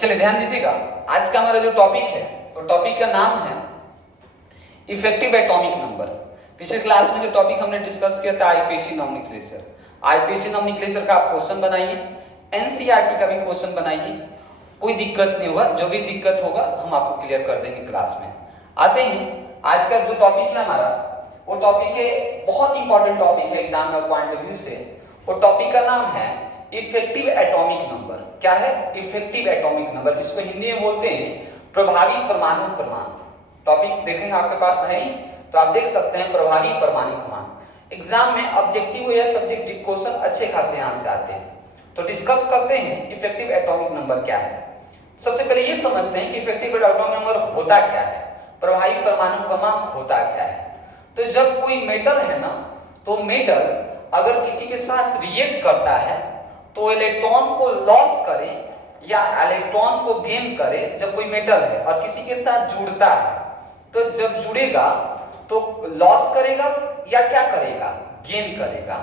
चलिए ध्यान दीजिएगा, आज का हमारा जो टॉपिक है तो टॉपिक का नाम है इफेक्टिव एटॉमिक नंबर। पिछले क्लास में जो टॉपिक हमने डिस्कस किया था आईपीसी नॉमेनक्लेचर, आईपीसी नॉमेनक्लेचर का आप क्वेश्चन बनाइए, एनसीईआरटी का भी क्वेश्चन बनाइए, कोई दिक्कत नहीं होगा, जो भी दिक्कत होगा हम आपको क्लियर कर देंगे क्लास में। आते हैं आज का जो टॉपिक है हमारा, वो टॉपिक है बहुत इंपॉर्टेंट टॉपिक है एग्जाम का पॉइंट ऑफ व्यू से। वो टॉपिक का नाम है इफेक्टिव एटॉमिक नंबर। क्या है? इफेक्टिव एटॉमिक नंबर, जिसको हिंदी में बोलते हैं प्रभावी परमाणु क्रमांक। टॉपिक देखेंगे आपके पास है ही तो आप देख सकते हैं प्रभावी परमाणु क्रमांक। एग्जाम में ऑब्जेक्टिव या सब्जेक्टिव क्वेश्चन अच्छे खासे यहां से आते हैं। तो डिस्कस करते हैं इफेक्टिव एटॉमिक नंबर क्या है। सबसे पहले ये समझते हैं कि इफेक्टिव एटॉमिक नंबर होता क्या है, प्रभावी परमाणु क्रमांक होता क्या है। तो जब कोई मेटल है ना, तो मेटल अगर किसी के साथ रिएक्ट करता है तो इलेक्ट्रॉन को लॉस करे या इलेक्ट्रॉन को गेन करे। जब कोई मेटल है और किसी के साथ जुड़ता है तो जब जुड़ेगा तो लॉस करेगा या क्या करेगा, गेन करेगा।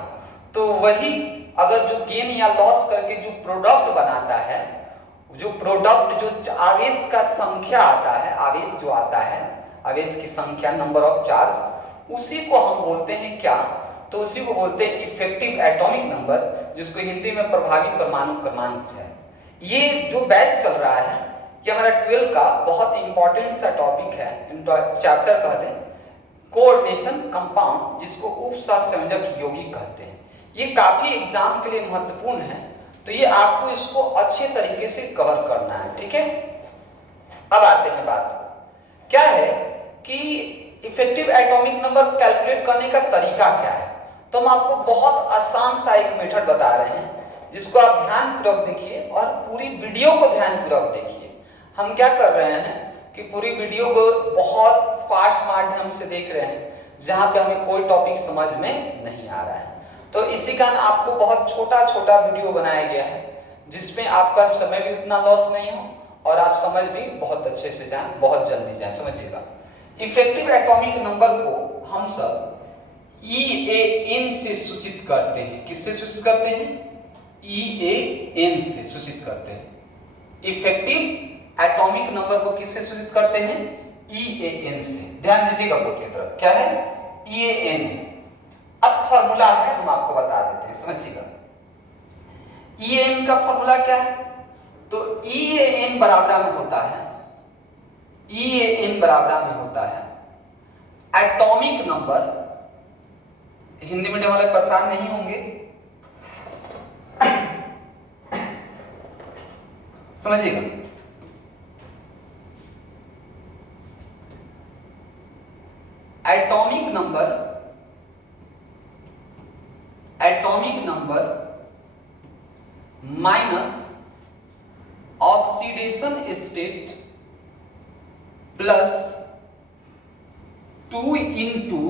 तो वही अगर जो गेन या लॉस करके जो प्रोडक्ट बनाता है, जो प्रोडक्ट जो आवेश का संख्या आता है, आवेश जो आता है, आवेश की संख्या, नंबर ऑफ चार्ज, उसी को हम बोलते हैं क्या, तो उसी को बोलते हैं इफेक्टिव एटॉमिक नंबर, जिसको हिंदी में प्रभावी परमाणु क्रमांक है। ये जो बैच चल रहा है ये हमारा 12 का बहुत इंपॉर्टेंट सा टॉपिक है, चैप्टर कहते हैं कोऑर्डिनेशन कंपाउंड, जिसको उपसहसंयोजक यौगिक कहते हैं। ये काफी एग्जाम के लिए महत्वपूर्ण है, तो ये आपको इसको अच्छे तरीके से कवर करना है, ठीक है। अब आते हैं बात को, क्या है कि इफेक्टिव एटॉमिक नंबर कैलकुलेट करने का तरीका क्या है। तो हम आपको बहुत आसान सा एक मेथड बता रहे हैं, जिसको आप ध्यानपूर्वक देखिए और पूरी वीडियो को ध्यानपूर्वक देखिए। हम क्या कर रहे हैं कि पूरी वीडियो को बहुत फास्ट माध्यम से देख रहे हैं, जहां पे हमें कोई टॉपिक समझ में नहीं आ रहा है। तो इसी कारण आपको बहुत छोटा छोटा वीडियो बनाया गया है, जिसमें आपका समय भी उतना लॉस नहीं हो और आप समझ भी बहुत अच्छे से जाएं, बहुत जल्दी जाएं। समझिएगा, इफेक्टिव एटॉमिक नंबर को हम सब EAN से सूचित करते हैं। किससे सूचित करते हैं? EAN से सूचित करते हैं। इफेक्टिव एटॉमिक नंबर को किससे सूचित करते हैं? EAN से। ध्यान दीजिएगा बोर्ड की तरफ, क्या है? EAN। अब फॉर्मूला है, हम आपको बता देते हैं, समझिएगा। EAN का फॉर्मूला क्या है? तो EAN बराबर में होता है, EAN बराबर में होता है एटॉमिक नंबर। हिंदी मीडियम वाले परेशान नहीं होंगे, समझिएगा। Atomic number minus oxidation state plus 2 into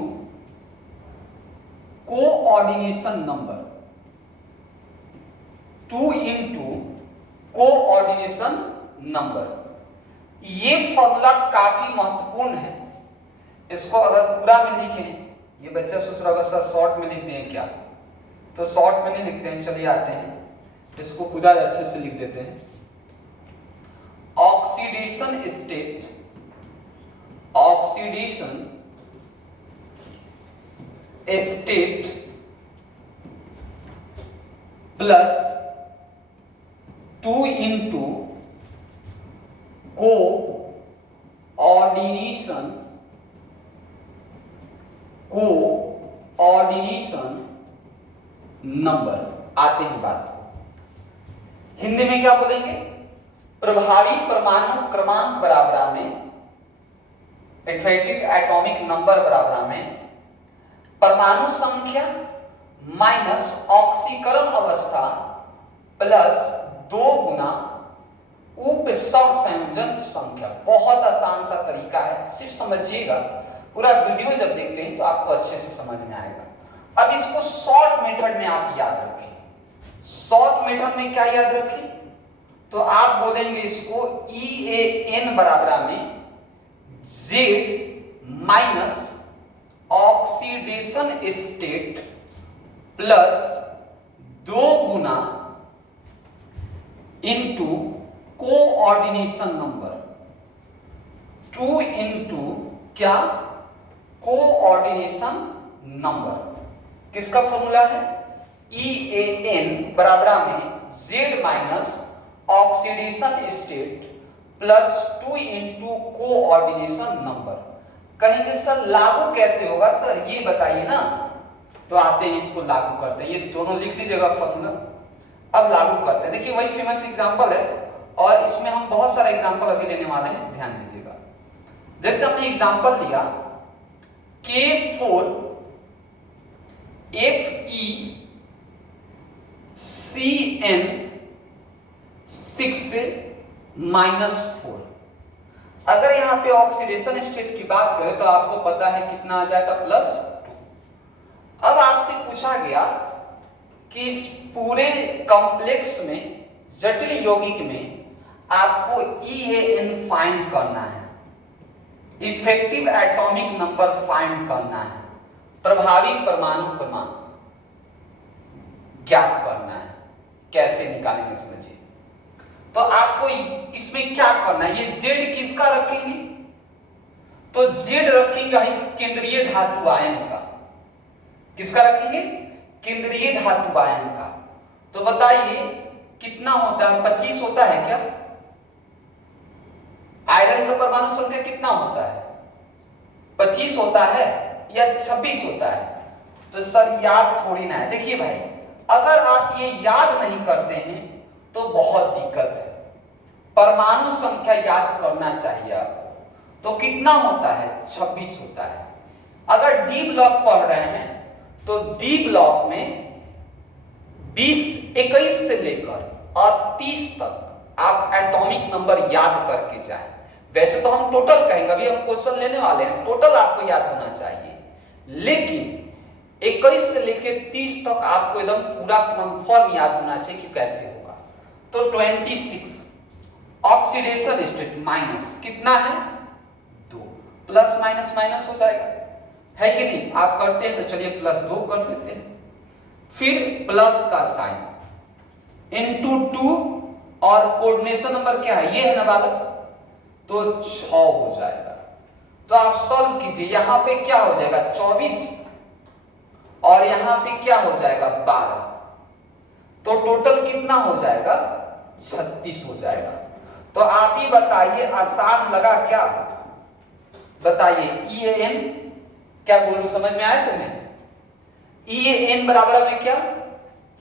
coordination number, 2 into coordination number. ये फॉर्मूला काफी महत्वपूर्ण है। इसको अगर पूरा में लिखें, ये बच्चा सोच रहा होगा सर शॉर्ट में लिखते हैं क्या, तो शॉर्ट में नहीं लिखते हैं। चलिए आते हैं, इसको पूरा अच्छे से लिख देते हैं। Oxidation state, oxidation state plus 2 into coordination number. आते हैं बात को, हिंदी में क्या बोलेंगे? प्रभावी परमाणु क्रमांक बराबर में इफेक्टिव एटॉमिक नंबर बराबर में परमाणु संख्या माइनस ऑक्सीकरण अवस्था प्लस 2 गुना उपसहसंयोजन संख्या। बहुत आसान सा तरीका है, सिर्फ समझिएगा। पूरा वीडियो जब देखते हैं तो आपको अच्छे से समझ में आएगा। अब इसको शॉर्ट मेथड में आप याद रखें। शॉर्ट मेथड में क्या याद रखें? तो आप बोलेंगे इसको EAN बराबर में Z minus oxidation state plus 2 गुना इंटू कोऑर्डिनेशन नंबर, 2 इंटू क्या, कोऑर्डिनेशन नंबर। किसका फॉर्मूला है, EAN बराबर में Z minus oxidation state plus 2 into coordination number. कहेंगे सर लागू कैसे होगा, सर ये बताइए ना। तो आते हैं इसको लागू करते हैं, ये दोनों लिख लीजिएगा फॉर्मूला। अब लागू करते हैं, देखिए वही फेमस एग्जांपल है और इसमें हम बहुत सारा एग्जांपल अभी लेने वाले हैं, ध्यान दीजिएगा। जैसे हमने एग्जांपल लिया K4 FeCN6-4। अगर यहां पे ऑक्सीडेशन स्टेट की बात करें तो आपको पता है कितना आ जाएगा, +2। अब आपसे पूछा गया कि इस पूरे कॉम्प्लेक्स में, जटिल यौगिक में आपको EAN फाइंड करना है, इफेक्टिव एटॉमिक नंबर फाइंड करना है, प्रभावी परमाणु क्रमांक ज्ञात करना है। कैसे निकालेंगे समझिए। तो आपको इसमें क्या करना है, ये Z किसका रखेंगे, तो Z रखेंगे केंद्रीय धातु आयन का। किसका रखेंगे, केंद्रीय धातु आयन का। तो बताइए कितना होता है, 25 होता है क्या? आयरन का परमाणु संख्या कितना होता है, 25 होता है या 26 होता है? तो सर याद थोड़ी ना है। देखिए भाई, अगर आप ये याद नहीं करते हैं तो बहुत दिक्कत है। परमाणु संख्या याद करना चाहिए आपको। तो कितना होता है, 26 होता है। अगर डी ब्लॉक पढ़ रहे हैं तो डी ब्लॉक में 20, 21 से लेकर और 30 तक आप एटॉमिक नंबर याद करके जाएं। वैसे तो हम टोटल कहेंगे, अभी हम क्वेश्चन लेने वाले हैं, टोटल आपको याद होना चाहिए, लेकिन 21 से लेकर 30 तक आपको एकदम पूरा कंफर्म याद होना चाहिए कि कैसे होगा। तो 26 ऑक्सीडेशन स्टेट माइनस कितना है, 2, प्लस माइनस माइनस हो जाएगा, है कि नहीं? आप करते हैं तो चलिए +2 कर देते हैं, फिर प्लस का साइन इंटू 2 और कोऑर्डिनेशन नंबर क्या है, ये है ना बालक, तो 6 हो जाएगा। तो आप सॉल्व कीजिए, यहां पे क्या हो जाएगा 24 और यहां पे क्या हो जाएगा 12, तो टोटल कितना हो जाएगा 36 हो जाएगा। तो आप ही बताइए, आसान लगा क्या? बताइए EAN क्या बोलूं, समझ में आया तुम्हें? EAN बराबर में क्या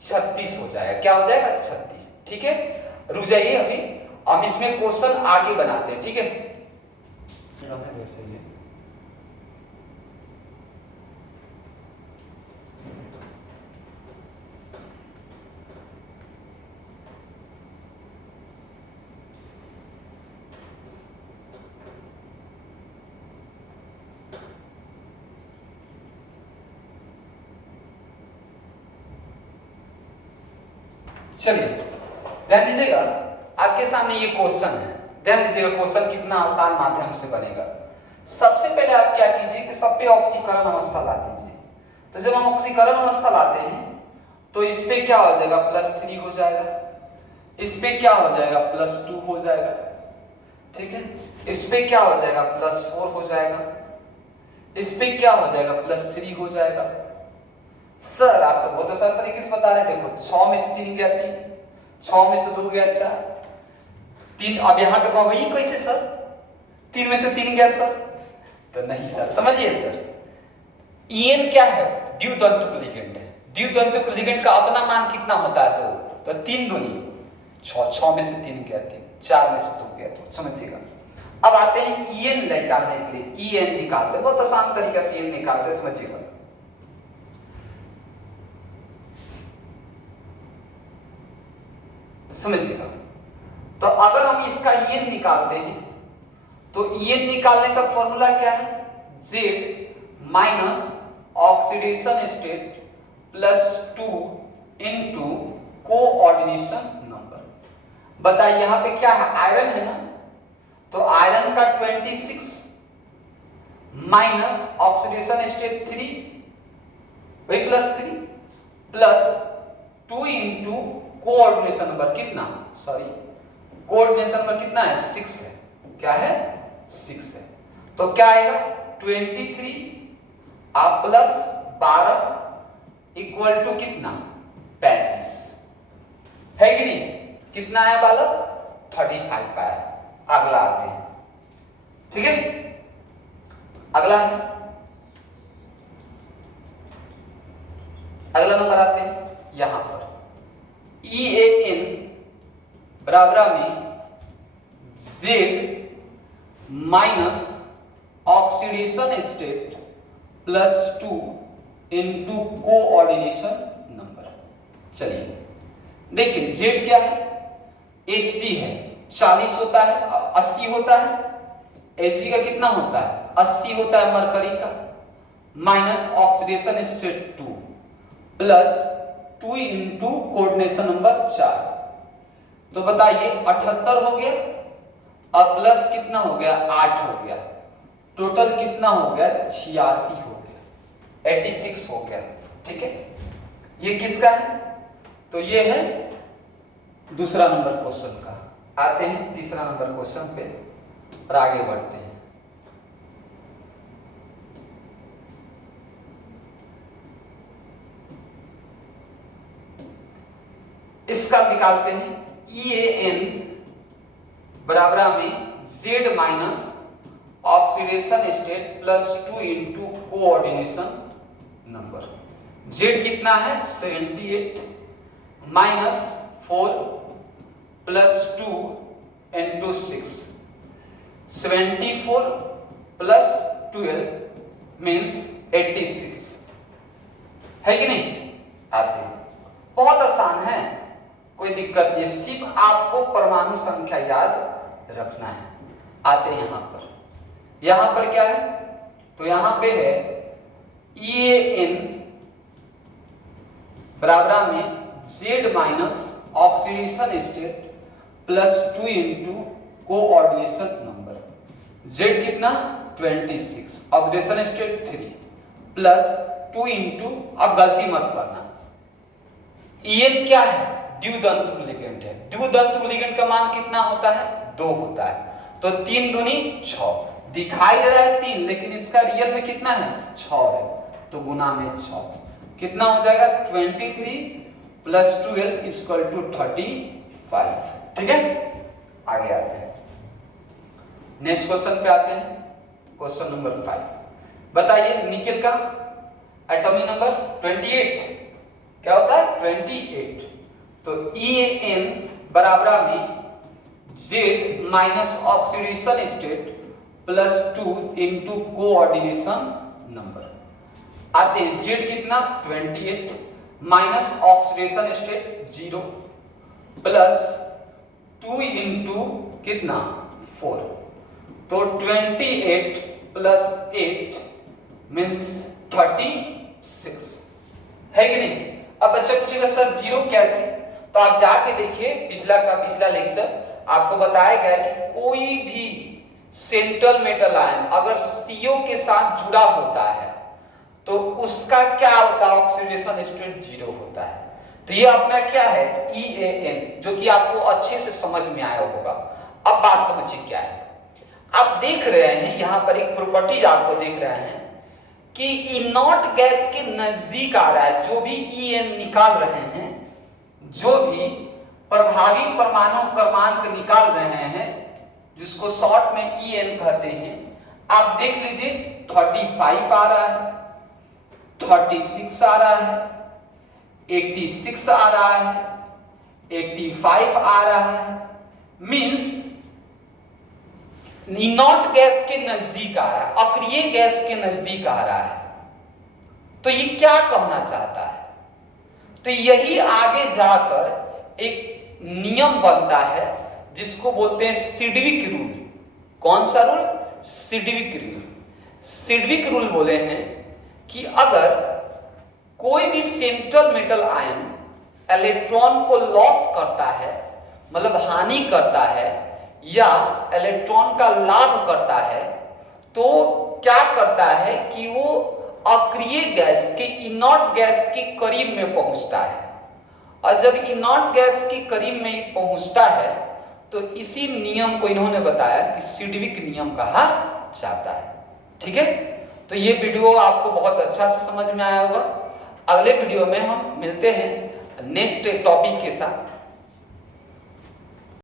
36 हो जाएगा, क्या हो जाएगा 36। ठीक है, रुक जाइए, अभी हम इसमें क्वेश्चन आगे बनाते हैं, ठीक है? चलिए ध्यान दीजिएगा, आपके सामने ये क्वेश्चन है, ध्यान दीजिएगा क्वेश्चन कितना आसान माध्यम से बनेगा। सबसे पहले आप क्या कीजिए कि सब पे ऑक्सीकरण अवस्था ला दीजिए। तो जब हम ऑक्सीकरण अवस्था लाते हैं तो इस पे क्या हो जाएगा +3 हो जाएगा, इस पे क्या हो जाएगा +2 हो जाएगा, ठीक है? इस पे क्या हो जाएगा +4 हो जाएगा, इस पे क्या हो जाएगा +3 हो जाएगा। सर आप तो बहुत आसान तरीके से बता रहे हैं, देखो 6 में से 3 गया 3, 6 में से 2 गया 4, 3। अब यहां पे कहोगे ये कैसे सर, 3 में से 3 गया सर? तो नहीं सर, समझिए सर, EN क्या है, द्वितंतुक लिगेंड है। द्वितंतुक लिगेंड का अपना मान कितना होता है, तो 3 दूनी 6, 6 में से 3 गया 3, 4 में से 2 गया 2, समझिएगा। अब आते हैं EN निकालने के लिए, EN निकालते, बहुत आसान तरीके से EN निकालते, समझिएगा। समझिएगा, तो अगर हम इसका EN निकालते हैं तो EN निकालने का फॉर्मूला क्या है, Z minus oxidation state +2 into coordination number. बताइए यहां पे क्या है, आयरन है ना, तो आयरन का 26 माइनस ऑक्सीडेशन स्टेट 3 वही +3 +2 इंटू कोऑर्डिनेशन नंबर कितना, सॉरी कोऑर्डिनेशन नंबर कितना है 6 है। क्या है 6 है। तो क्या आएगा 23 आप प्लस 12 इक्वल टू कितना 35 है कि नहीं। कितना है बालक 35 आया। अगला आते हैं। ठीक है अगला है अगला नंबर आते हैं यहां पर EAN बराबर में Z minus oxidation state +2 into coordination number. चलिए देखिए Z क्या है Hg है 40 होता है 80 होता है। Hg का कितना होता है 80 होता है मरकरी का minus oxidation state 2 plus 2 into coordination number 4। तो बताइए 78 हो गया और प्लस कितना हो गया 8 हो गया। टोटल कितना हो गया 86 हो गया 86 हो गया। ठीक है ये किसका है तो ये है दूसरा नंबर क्वेश्चन का। आते हैं तीसरा नंबर क्वेश्चन पे और आगे बढ़ते हैं। इसका निकालते हैं EAN बराबर में Z minus oxidation state +2 into coordination number. Z कितना है 78 minus 4 plus 2 into 6 74 plus 12 means 86 है कि नहीं। आते हैं बहुत आसान है कोई दिक्कत नहीं सिर्फ आपको परमाणु संख्या याद रखना है। आते हैं यहां पर क्या है तो यहां पे है EAN बराबर में Z minus oxidation state +2 into coordination number. Z कितना 26 ऑक्सीडेशन स्टेट 3 प्लस 2 इंटू अब गलती मत करना EN क्या है द्विदंत लिगेंड है। द्विदंत लिगेंड का मान कितना होता है 2 होता है। तो 3 दूनी 6 दिखाई दे रहा है 3 लेकिन इसका रियल में कितना है 6 है। तो गुना में 6 कितना हो जाएगा 23 प्लस 12 इक्वल टू 35। ठीक है आगे आते हैं नेक्स्ट क्वेश्चन पे आते हैं। क्वेश्चन नंबर 5 बताइए निकेल का एटॉमिक नंबर 28 क्या होता है 28। तो EAN बराबर में Z minus oxidation state +2 into coordination number. आते हैं Z कितना 28 minus oxidation state 0 plus 2 into कितना 4। तो 28 प्लस 8 मीन्स 36 है कि नहीं। अब बच्चा पूछेगा सर 0 कैसे। तो आप जाके देखिए पिछला लेक्चर आपको बताया गया कि कोई भी सेंट्रल मेटल आयन अगर CO के साथ जुड़ा होता है तो उसका क्या होता है ऑक्सीडेशन स्टेट 0 होता है। तो ये अपना क्या है EAN जो कि आपको अच्छे से समझ में आया होगा। अब बात समझिए क्या है। आप देख रहे हैं यहां पर एक प्रॉपर्टीज आपको देख रहे हैं कि E0 गैस के नजदीक आ रहा है। जो भी EN निकाल रहे हैं जो भी प्रभावी परमाणु क्रमांक निकाल रहे हैं जिसको शॉर्ट में EN कहते हैं। आप देख लीजिए 35 आ रहा है 36 आ रहा है 86 आ रहा है 85 आ रहा है। मींस E0 गैस के नजदीक आ रहा है अक्रिय गैस के नजदीक आ रहा है। तो ये क्या कहना चाहता है। तो यही आगे जाकर एक नियम बनता है जिसको बोलते हैं सिडविक रूल। कौन सा rule Sidgwick rule. Sidgwick rule बोले हैं कि अगर कोई भी सेंट्रल मेटल आयन इलेक्ट्रॉन को लॉस करता है मतलब हानि करता है या इलेक्ट्रॉन का लाभ करता है तो क्या करता है कि वो अक्रिय गैस के E0 गैस के करीब में पहुंचता है। और जब E0 गैस के करीब में पहुंचता है तो इसी नियम को इन्होंने बताया कि सिडविक नियम कहा जाता है। ठीक है, तो ये वीडियो आपको बहुत अच्छा से समझ में आया होगा। अगले वीडियो में हम मिलते हैं नेक्स्ट टॉपिक के साथ।